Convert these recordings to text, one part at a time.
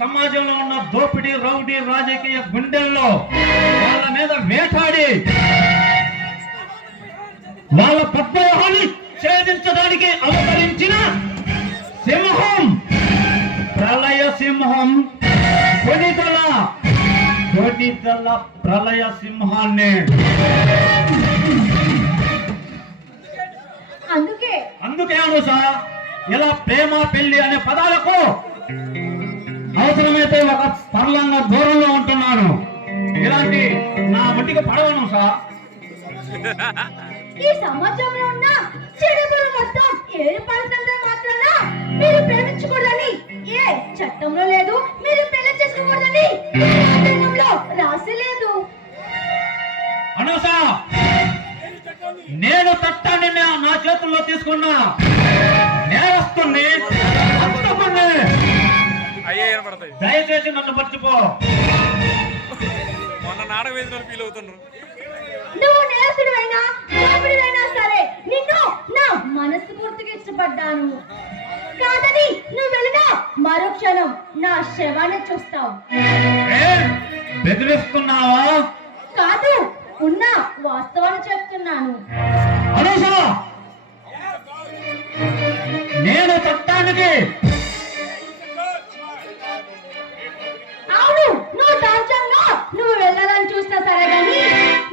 సమాజంలో ఉన్న దోపిడీ రౌడీ రాజకీయ గుండెల్లో వాళ్ళ మీద వేటాడి వాళ్ళ పద్మవ్యూహాన్ని ఛేదించడానికి అవతరించిన సింహం, ప్రళయ సింహం, కొనిదల ప్రళయ సింహాన్ని. అందుకే అనుసా ఇలా ప్రేమ పెళ్లి అనే పదాలకు అవసరమైతే ఒక సరళంగా దూరంలో ఉంటున్నాను. ఇలాంటి నా మట్టికి పడవను సార్. ఈ సమాజంలో ఉన్న చెడుగులు మొత్తం ఏర్పడుతుంటే మాత్రాన మీరు ప్రేమించకూడదని ఏ చట్టంలో లేదు, మీరు పెళ్లి చేసుకోకూడదని రాజ్యాంగంలో రాసి లేదు. అనుసా, నేను చట్టాన్ని నా చేతుల్లో తీసుకున్నా నేరస్తుని దయచేసి నన్ను మర్చిపో. మొన్న నాటక వేదికలు ఫీల్ అవుతున్నారు. నువ్వు నేరస్తుడివైనా దోపిడివైనా సరే నిన్ను నా మనస్ఫూర్తిగా ఇష్టపడ్డాను. కాదని నువ్వు వెళ్ళినా మరో క్షణం నా శవాన్ని చూస్తావు. బెదిరిస్తున్నావా? కాదు, ఉన్న వాస్తవాన్ని చెప్తున్నాను. నేను చట్టానికి అవును, నువ్వు రాజ్యంలో నువ్వు వెళ్ళాలని చూస్తా సరే కానీ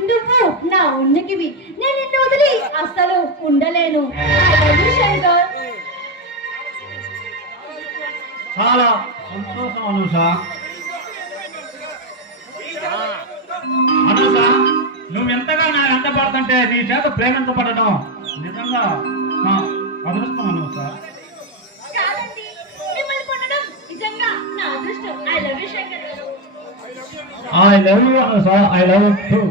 నువ్వు నా ఉన్నికివి. నేను నిన్ను వదిలి అస్సలు ఉండలేను. శంకర్, చాలా సంతోషం అనుష. అనుష, నువ్వు ఎంతగా నా వెంట పడుతుంటే నీ చేత ప్రేమించబడటం నిజంగా నా అదృష్టం అనుష. కాదండి, మిమ్మల్ని పొందడం నిజంగా నా అదృష్టం. I love you Shankar. I love you, Anusa. I love you too.